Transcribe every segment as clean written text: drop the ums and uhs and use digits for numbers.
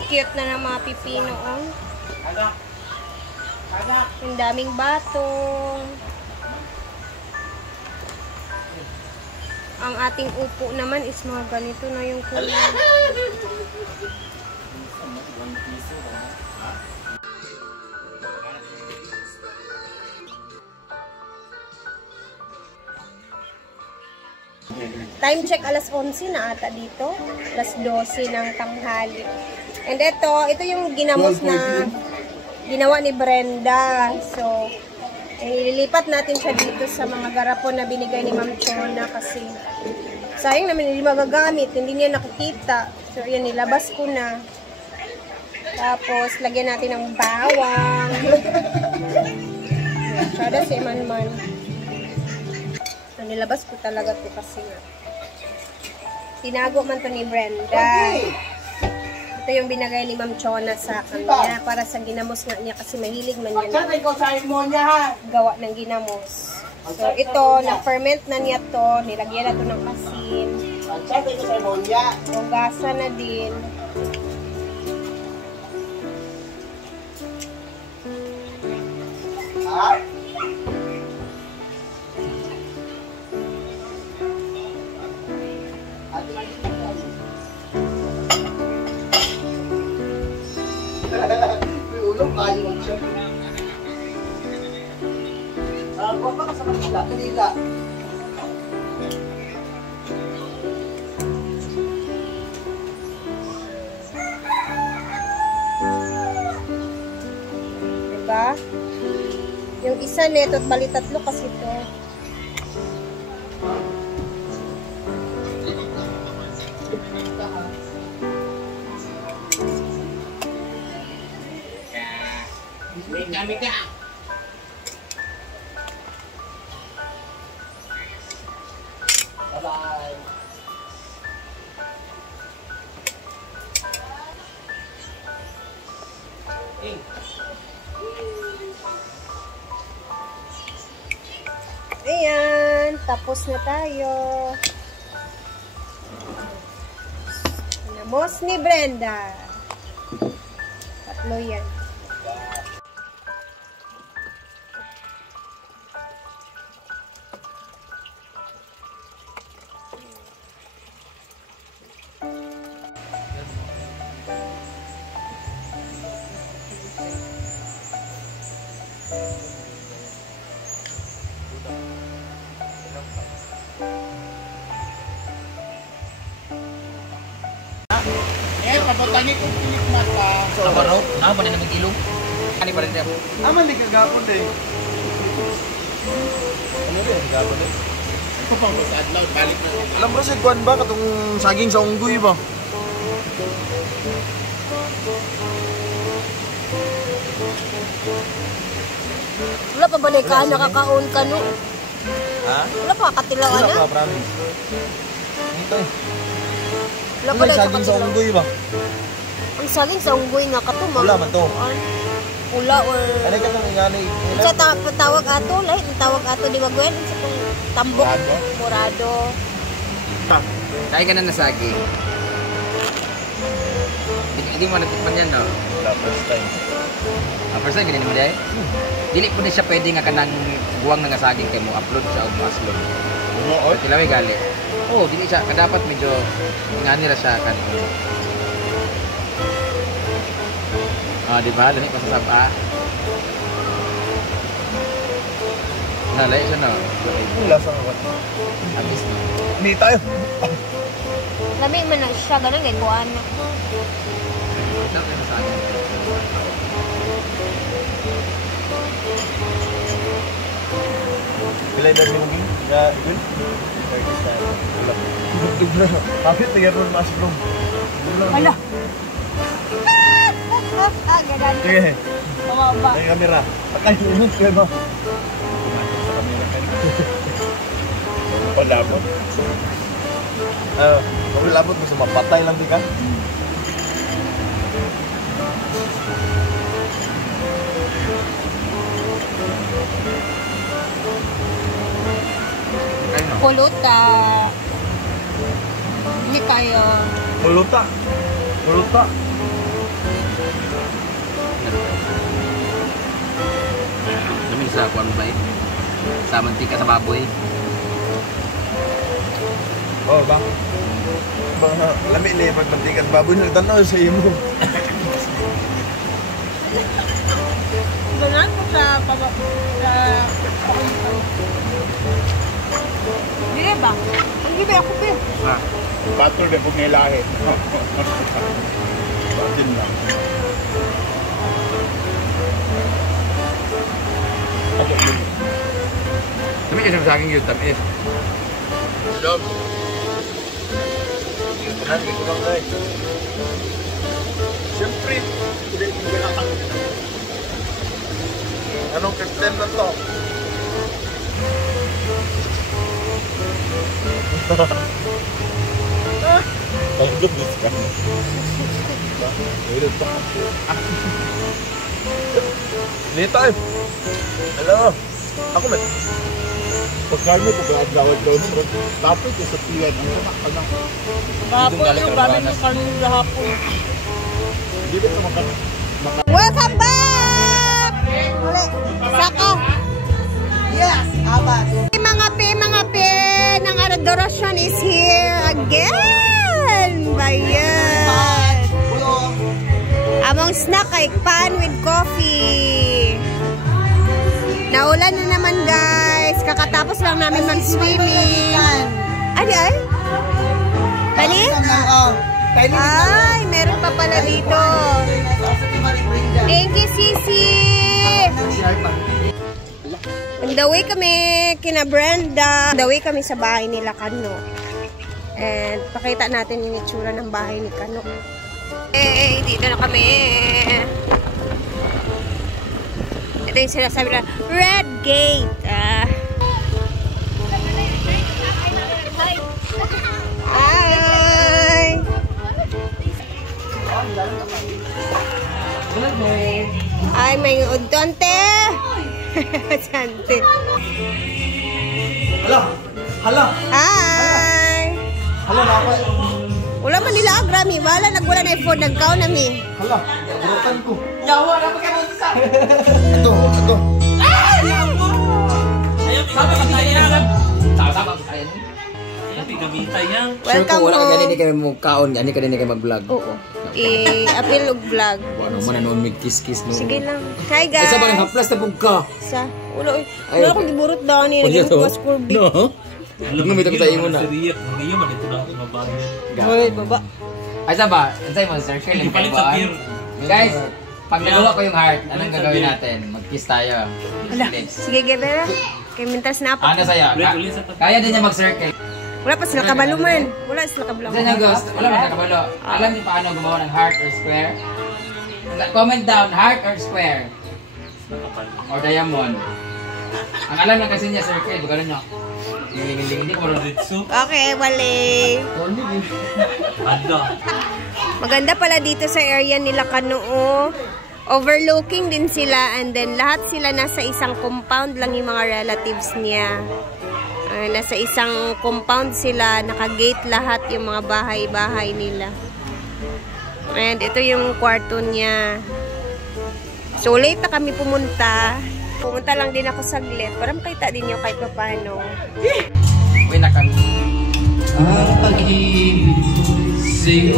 Cute na ng mga pipino, oh. Ang daming batong. Ang ating upo naman is mga ganito na yung kulay. Time check alas 11 na ata dito. Alas 12 ng tanghali. And ito yung ginamos na ginawa ni Brenda. So, ililipat natin siya dito sa mga garapon na binigay ni Ma'am Chona kasi sayang naman hindi magagamit, hindi niya nakikita. So, yan, nilabas ko na. Tapos, lagyan natin ng bawang. Tsada si Manman. So, nilabas ko talaga ito kasi nga. Tinago man to ni Brenda. Ito yung binagay ni Ma'am Chona sa kanya para sa ginamos nga niya kasi mahilig man niya gawa ng ginamos. So ito, na-ferment na niya to, nilagyan na to ng asin. Hugasan na din. Guwapa ka sa kanila. Diba? Yung isa neto at bali tatlo kasi ito. Mika. Bye-bye. Ayan, tapos na tayo. Ginamos ni Brenda. Tatlo yan. Pabutangi kong pinikmat pa. Apa raw? Nama pa rin na mag-ilong? Ano pa rin niya? Aman di kagapon din. Ano rin? Gapon din? Ito pang masadlaw, balik na. Alam mo si Kwan ba? Katong saging sa unggoy ba? Wala pa ba na ka nakakaon ka no? Ha? Wala pa katilawan na? Wala pa, promise. Ito eh. Wala pa Ano na saging sa katilawan. unggoy ba? Ang saging sa unggoy nga kato. Wala man to. Ula or... Ano ka nang ingani? Sa tawag ato, lahat ang tawag ato, di ba Gwen? Sa itong tambok, murado. Kaya ka na nasagi. Hindi mo natikman yan, no? Wala, first time. First time, ganyan mo dahil? Dili po na siya pwede nga kanang buwang na nasaging kayo mo upload sa upload. Oo, Kilaway gali. Oo, dili siya. Kadapat medyo ingani ra siya kan. Di ba? Dali pa sa saba. Nalay siya, no? wala sa mga. Amis, no? Hindi tayo. Lamig man na siya, ganun kay kuhaan na. Ito kayo nasaging. Pilay na yung ging? Ya, yun? 30 style. Wala. Dugdug na. Kapit na yan ron mushroom. Ala! Ganun. Sige. Tumaba. Ay, kamera. Patay yung inus kayo ba? Sa kamera kayo. Palabot. Palabot mo sa mapatay lang di ka? Puluta. Hindi tayo. Puluta. Puluta. sa kuwan ba eh? Sa mantika sa baboy. Oh, bang. Bang, lami na yung mantika sa baboy. Nagtanaw sa iyo mo. Ganun ko sa Hindi ba? Hindi ba ako pa? Ah. Patro de pumilahe. Bakit lang. Kami kasi sa akin yun, tamis. Job. Nanti ko lang guys. Siyempre, hindi ko nakakang. Anong Kristen na to? Ang gabis ka. Lito eh. Hello. Ako man. Pagkano ko gawad doon, dapat yung sa tiyan, ang samak ka lang. Hapon yung gamit mo kanina hapon. Hindi ba ito Welcome back! Uli, saka. Yes, abas. Mga pe, ng adorasyon is here again. Bayan. Among snack ay pan with coffee. Naulan na naman guys. Kakatapos lang namin mag-swimming. Ano ay? Kani? Ay, meron pa pala dito. Thank you, Sisi. On the way kami kina Brenda. On the way kami sa bahay nila Kano. And pakita natin yung itsura ng bahay ni Kano. Eh, dito na kami. Ito yung sinasabi na Red Gate. Hi! Ay, may udonte! Sante. Hala. Hi! Hala na ako. Wala man nila agrami. Wala, nagwala na iPhone. Nagkaw namin. Hala. Burutan ko. Yawa, dapat ka mo isa. Ito. Sabi ka tayo na lang. Sama-sama sa kaya niyo. Welcome wala ka home. ganyan, hindi kayo mukhaon, hindi ka din kayo mag-vlog. Oo. I-appeal og vlog. Ano mo na noon, may kiss-kiss no. Sige lang. Hi guys. Ay, sa ba haplas na pug ka? Sa ulo. Wala akong giburot daw ni. Pwede to? Naging curvy. No? Ngumita ko sa iyo na. Hoy, baba. Ay, sa ba? Ansay mo, circle yung kaibuan. Guys, pag nagawa ko yung heart, anong gagawin natin? Mag-kiss tayo. Hala. Lips. Sige, Gebera. Kay mintas na ako. Ano sa'yo? Kaya din niya mag-circle. Wala pa sila kabalo man. Wala sila kabalo. Kasi niya gusto, wala man nakabalo. Alam niyo paano gumawa ng heart or square? Comment down, heart or square? Or diamond? Ang alam lang kasi niya circle, baka niyo. Hindi ko marunong. Okay, wale. Maganda pala dito sa area nila Kanoo. Overlooking din sila and then lahat sila nasa isang compound lang yung mga relatives niya. Nasa isang compound sila, naka-gate lahat yung mga bahay-bahay nila. And ito yung kwarto niya. So late na kami pumunta. Pumunta lang din ako saglit para makita din yung kahit paano. Uy, nakam. Ang pag-ibig sa'yo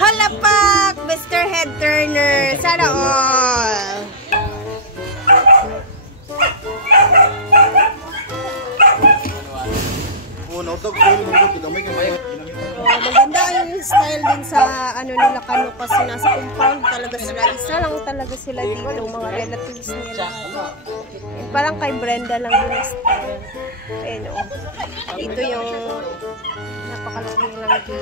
Halapak! Mr. Head Turner! Sana all! Maganda yung style din sa ano nila Kano kasi nasa compound talaga sila. Isa lang talaga sila dito, mga relatives nila. Parang kay Brenda lang yung style. Ayun o. Dito yung napakalaki lang dito.